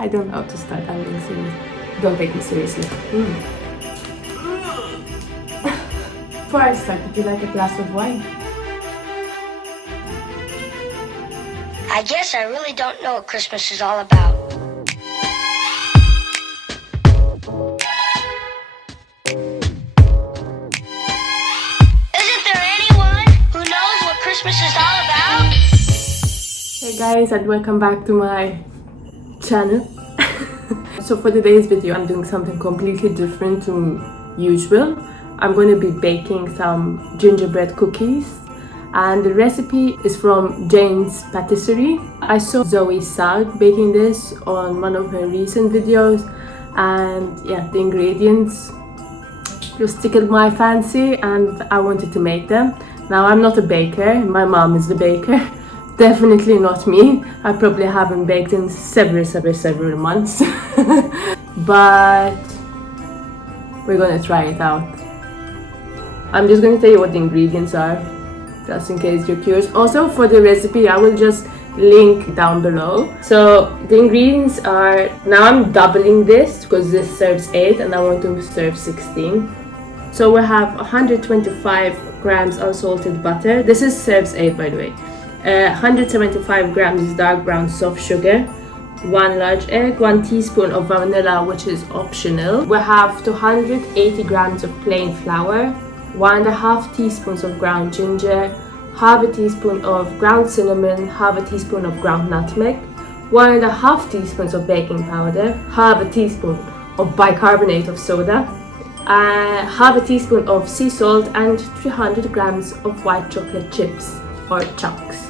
I don't know how to start. I'm being serious. Don't take me seriously. Before I start, would you like a glass of wine? I guess I really don't know what Christmas is all about. Isn't there anyone who knows what Christmas is all about? Hey guys, and welcome back to my channel. So for today's video, I'm doing something completely different to usual. I'm going to be baking some gingerbread cookies, and the recipe is from Jane's Patisserie. I saw Zoe South baking this on one of her recent videos, and yeah, the ingredients just tickled my fancy and I wanted to make them. Now, I'm not a baker, my mom is the baker. Definitely not me. I probably haven't baked in several months. But we're gonna try it out. I'm just gonna tell you what the ingredients are, just in case you're curious. Also, for the recipe, I will just link down below. So the ingredients are, now I'm doubling this because this serves 8 and I want to serve 16. So we have 125 grams unsalted butter. This is serves 8, by the way. 175 grams dark brown soft sugar, 1 large egg, 1 teaspoon of vanilla, which is optional. We have 280 grams of plain flour, 1.5 teaspoons of ground ginger, half a teaspoon of ground cinnamon, half a teaspoon of ground nutmeg, 1.5 teaspoons of baking powder, half a teaspoon of bicarbonate of soda, half a teaspoon of sea salt, and 300 grams of white chocolate chips or chunks.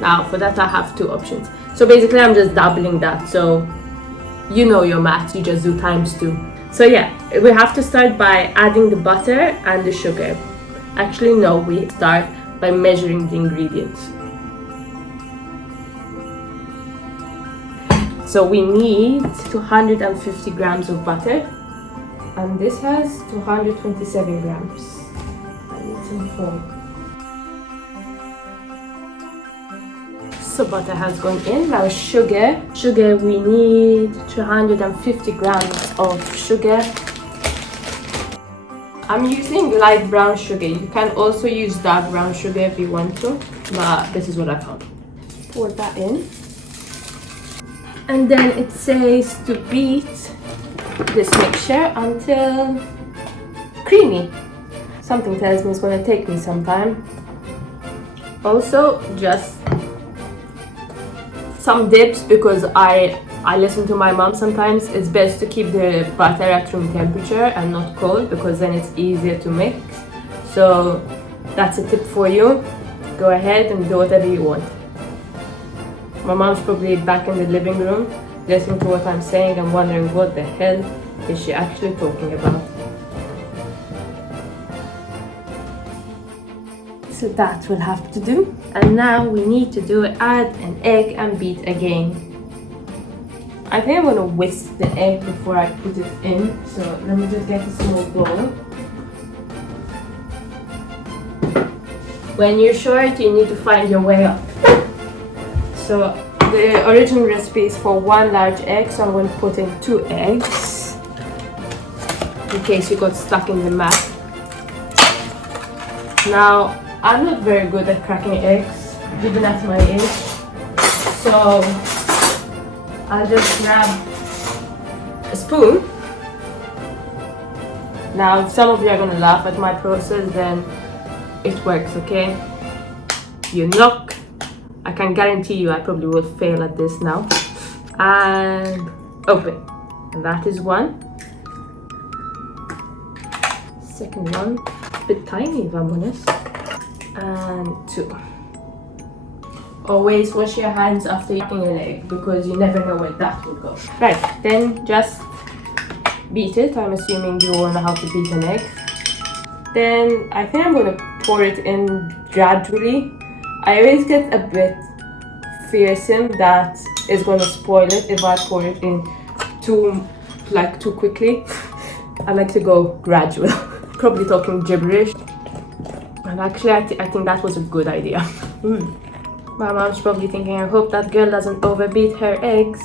Now for that I have 2 options. So basically I'm just doubling that, so you know your maths, you just do times 2. So yeah, we have to start by adding the butter and the sugar. Actually no, we start by measuring the ingredients. So we need 250 grams of butter, and this has 227 grams. I need some foam. So butter has gone in. Now sugar. Sugar, we need 250 grams of sugar. I'm using light brown sugar. You can also use dark brown sugar if you want to, but this is what I found. Pour that in. And then it says to beat this mixture until creamy. Something tells me it's going to take me some time. Also, just some dips, because I listen to my mom sometimes. It's best to keep the butter at room temperature and not cold, because then it's easier to mix. So that's a tip for you. Go ahead and do whatever you want. My mom's probably back in the living room listening to what I'm saying and wondering what the hell is she actually talking about. So that will have to do. And now we need to add an egg and beat again. I think I'm gonna whisk the egg before I put it in. So let me just get a small bowl. When you're short, you need to find your way up. So the original recipe is for 1 large egg, so I'm going to put in 2 eggs in case you got stuck in the math. Now, I'm not very good at cracking eggs, even at my age, so I'll just grab a spoon. Now, if some of you are going to laugh at my process, then it works, okay? You knock. I can guarantee you I probably will fail at this now. And open. And that is 1. Second one, a bit tiny if I'm honest. And 2. Always wash your hands after eating an egg, because you never know where that will go. Right, then just beat it. I'm assuming you all know how to beat an egg. Then I think I'm going to pour it in gradually. I always get a bit fearsome that it's going to spoil it if I pour it in too quickly. I like to go gradual. Probably talking gibberish. And actually I think that was a good idea. My mom's probably thinking, I hope that girl doesn't overbeat her eggs.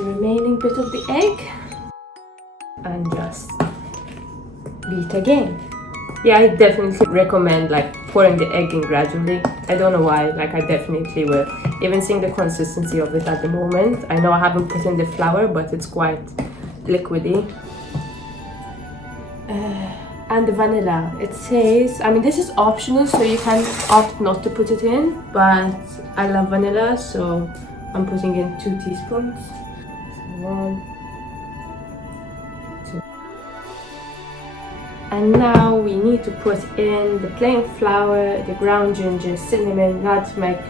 the remaining bit of the egg and just beat again. Yeah, I definitely recommend like pouring the egg in gradually. I don't know why, like I definitely will. Even seeing the consistency of it at the moment. I know I haven't put in the flour, but it's quite liquidy. And the vanilla, it says, I mean this is optional, so you can opt not to put it in, but I love vanilla, so I'm putting in 2 teaspoons. So 1, 2. And now we need to put in the plain flour, the ground ginger, cinnamon, nutmeg,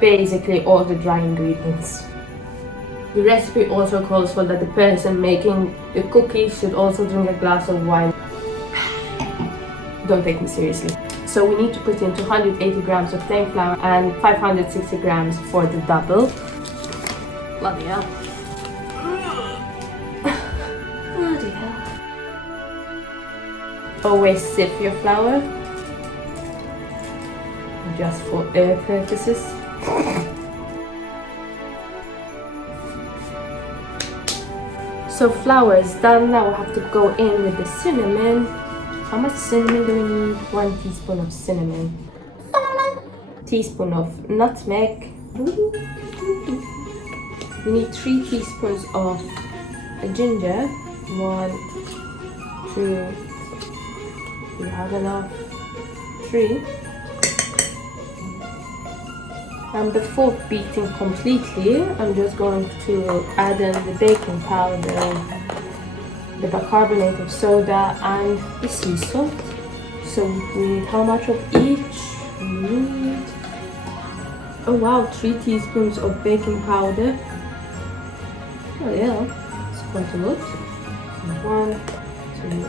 basically all the dry ingredients. The recipe also calls for that the person making the cookies should also drink a glass of wine. Don't take me seriously. So we need to put in 280 grams of plain flour and 560 grams for the double. Bloody hell. Bloody hell. Always sift your flour, just for air purposes. So flour is done. Now we have to go in with the cinnamon. How much cinnamon do we need? 1 teaspoon of cinnamon. Teaspoon of nutmeg. We need 3 teaspoons of ginger. 1, 2. We have enough. 3. And before beating completely, I'm just going to add in the baking powder, the bicarbonate of soda, and the sea salt. So we need how much of each? We need, oh wow, 3 teaspoons of baking powder. Oh yeah, it's quite a lot. 1, 2,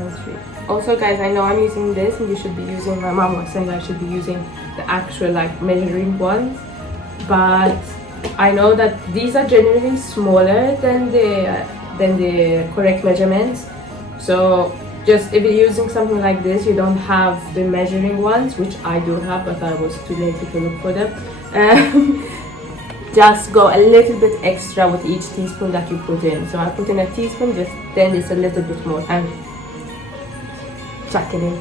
and 3. Also guys, I know I'm using this and you should be using, my mom was saying I should be using the actual like measuring ones, but I know that these are generally smaller than the correct measurements. So just if you're using something like this, you don't have the measuring ones, which I do have, but I was too lazy to look for them. Just go a little bit extra with each teaspoon that you put in. So I put in a teaspoon, just then it's a little bit more, and chuck it in.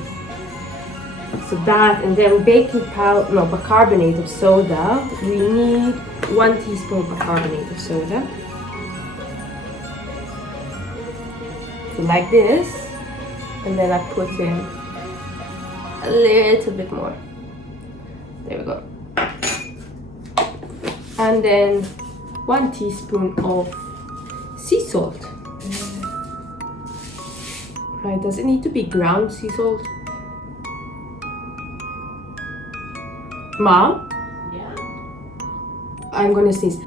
So that, and then baking powder, no, bicarbonate of soda. We need 1 teaspoon of bicarbonate of soda. So like this, and then I put in a little bit more. There we go. And then 1 teaspoon of sea salt. Right, does it need to be ground sea salt? Mom? Yeah. I'm gonna sneeze.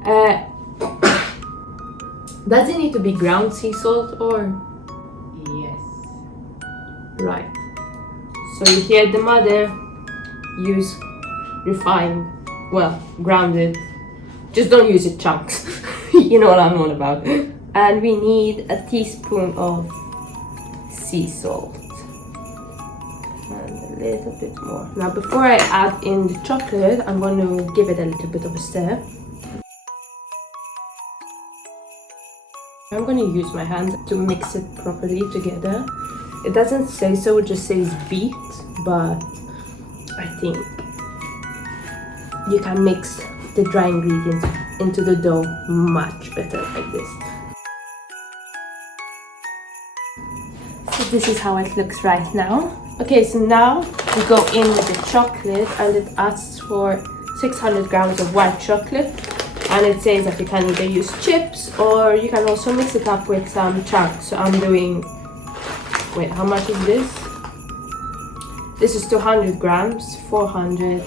Does it need to be ground sea salt or? Yes. Right. So you hear the mother use refined, well, grounded. Just don't use it chunks. You know what I'm on about. And we need a teaspoon of sea salt. And a little bit more. Now before I add in the chocolate, I'm going to give it a little bit of a stir. I'm going to use my hands to mix it properly together. It doesn't say so, it just says beat, but I think you can mix the dry ingredients into the dough much better like this. So this is how it looks right now. Okay, so now we go in with the chocolate, and it asks for 600 grams of white chocolate. And it says that you can either use chips or you can also mix it up with some chunks. So I'm doing, wait, how much is this? This is 200 grams, 400.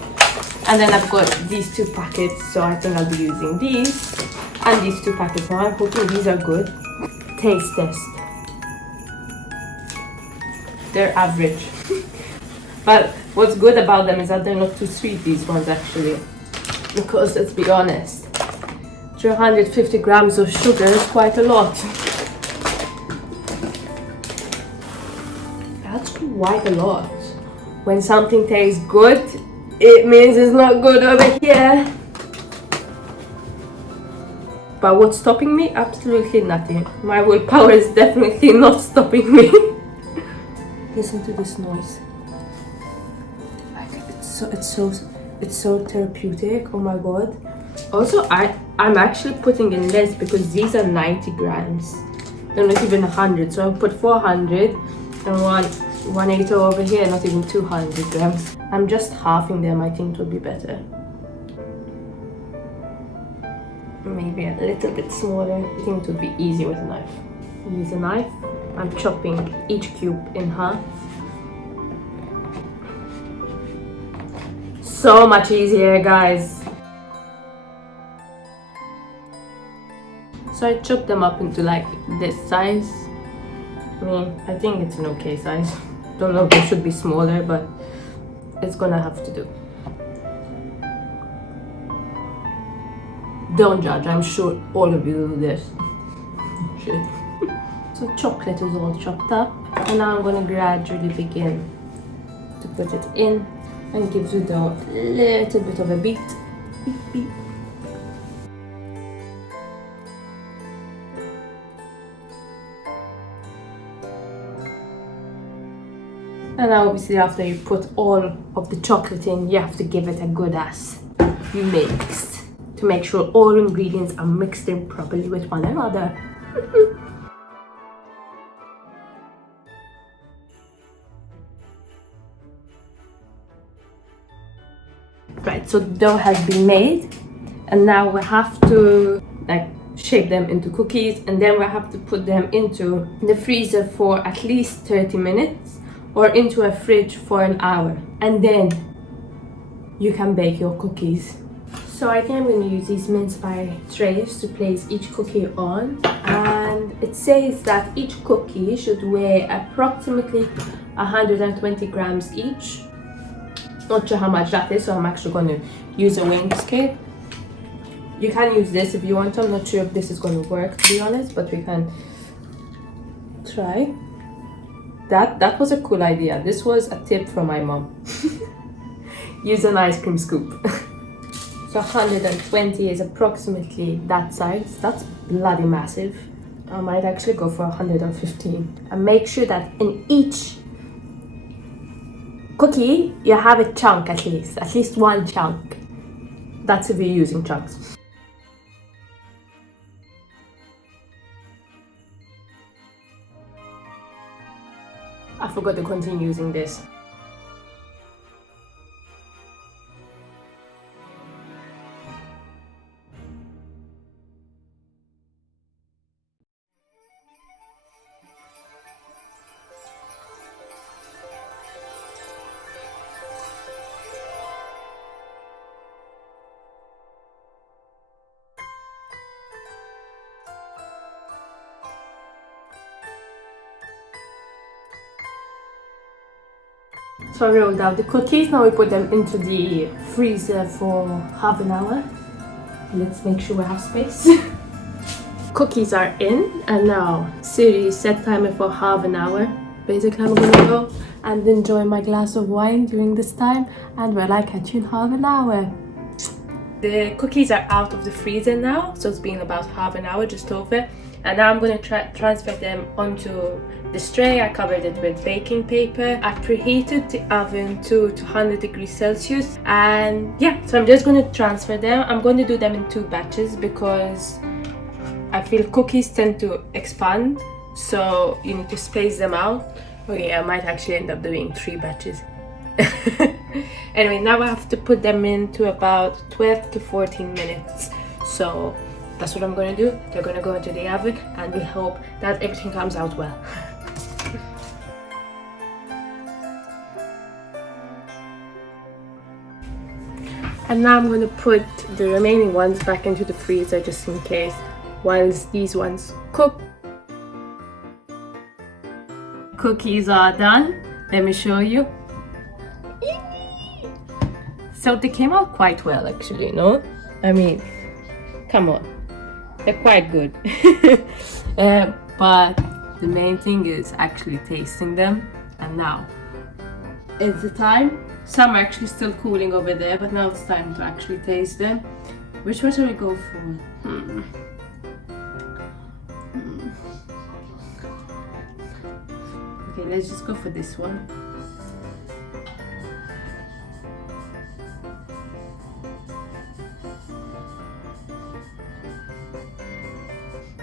And then I've got these 2 packets, so I think I'll be using these. And these 2 packets. Now I'm hoping these are good. Taste test. They're average. But what's good about them is that they're not too sweet, these ones actually. Because let's be honest, 350 grams of sugar is quite a lot. That's quite a lot. When something tastes good, it means it's not good over here. But what's stopping me? Absolutely nothing. My willpower is definitely not stopping me. Listen to this noise. Like, it's so therapeutic. Oh my god. Also, I'm actually putting in less because these are 90 grams. They're not even 100. So I'll put 400 and 180 over here, not even 200 grams. I'm just halving them. I think it would be better. Maybe a little bit smaller. I think it would be easy with a knife. Use a knife. I'm chopping each cube in half. So much easier, guys. So I chopped them up into like this size. I mean, I think it's an okay size. Don't know if it should be smaller, but it's gonna have to do. Don't judge, I'm sure all of you do this. Shit. So chocolate is all chopped up, and now I'm gonna gradually begin to put it in and give the dough a little bit of a beat. Beat, beat. And now obviously after you put all of the chocolate in, you have to give it a good ass mix to make sure all ingredients are mixed in properly with one another. Right, so the dough has been made, and now we have to like shape them into cookies, and then we have to put them into the freezer for at least 30 minutes or into a fridge for an hour, and then you can bake your cookies. So I think I'm going to use these mince pie trays to place each cookie on, and it says that each cookie should weigh approximately 120 grams each. Not sure how much that is, so I'm actually going to use a weighing scale. You can use this if you want to. I'm not sure if this is going to work, to be honest, but we can try. That was a cool idea. This was a tip from my mom. Use an ice cream scoop. So 120 is approximately that size. That's bloody massive. I might actually go for 115. And make sure that in each cookie you have a chunk at least one chunk. That's if you're using chunks. I forgot to continue using this. So I rolled out the cookies. Now we put them into the freezer for half an hour. Let's make sure we have space. Cookies are in, and now Siri set timer for half an hour. Basically I'm gonna go and enjoy my glass of wine during this time, and will I catch you in half an hour. The cookies are out of the freezer now, so it's been about half an hour, just over. And now I'm going to transfer them onto this tray. I covered it with baking paper. I preheated the oven to 200 degrees Celsius, and yeah, so I'm just going to transfer them. I'm going to do them in 2 batches because I feel cookies tend to expand, so you need to space them out. Okay, I might actually end up doing 3 batches. Anyway, now I have to put them into about 12 to 14 minutes. So that's what I'm gonna do. They're gonna go into the oven, and we hope that everything comes out well. And now I'm gonna put the remaining ones back into the freezer just in case, whilst these ones cook. Cookies are done. Let me show you. So they came out quite well, actually, no? I mean, come on. They're quite good. But the main thing is actually tasting them. And now it's the time. Some are actually still cooling over there, but now it's time to actually taste them. Which one should I go for? Okay, let's just go for this one.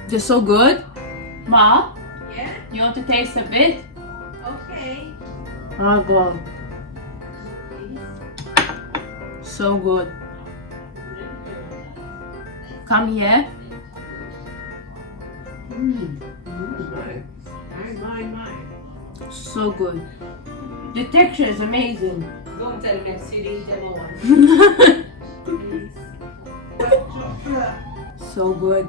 They're so good. Ma? Yeah? You want to taste a bit? Okay. Oh god. So good. Come here. So good. The texture is amazing. Go and tell them that CD demo one. So good.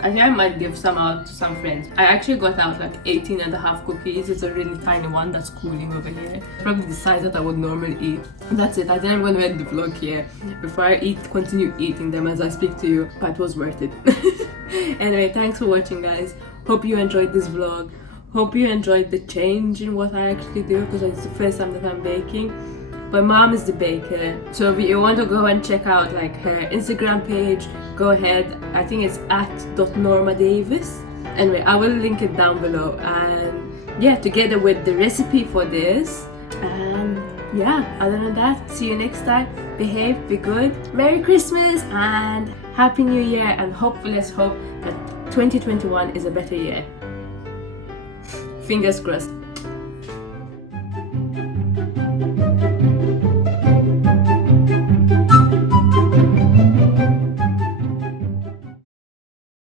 I think I might give some out to some friends. I actually got out like 18 and a half cookies. It's a really tiny one that's cooling over here. Probably the size that I would normally eat. That's it. I think I'm going to end the vlog here before I continue eating them as I speak to you. But it was worth it. Anyway, thanks for watching, guys. Hope you enjoyed this vlog. Hope you enjoyed the change in what I actually do, because it's the first time that I'm baking. My mom is the baker, so if you want to go and check out like her Instagram page, go ahead. I think it's @normadavis. Anyway, I will link it down below, and yeah, together with the recipe for this. And yeah, other than that, see you next time. Behave, be good. Merry Christmas and Happy New Year, and let's hope that 2021 is a better year. Fingers crossed.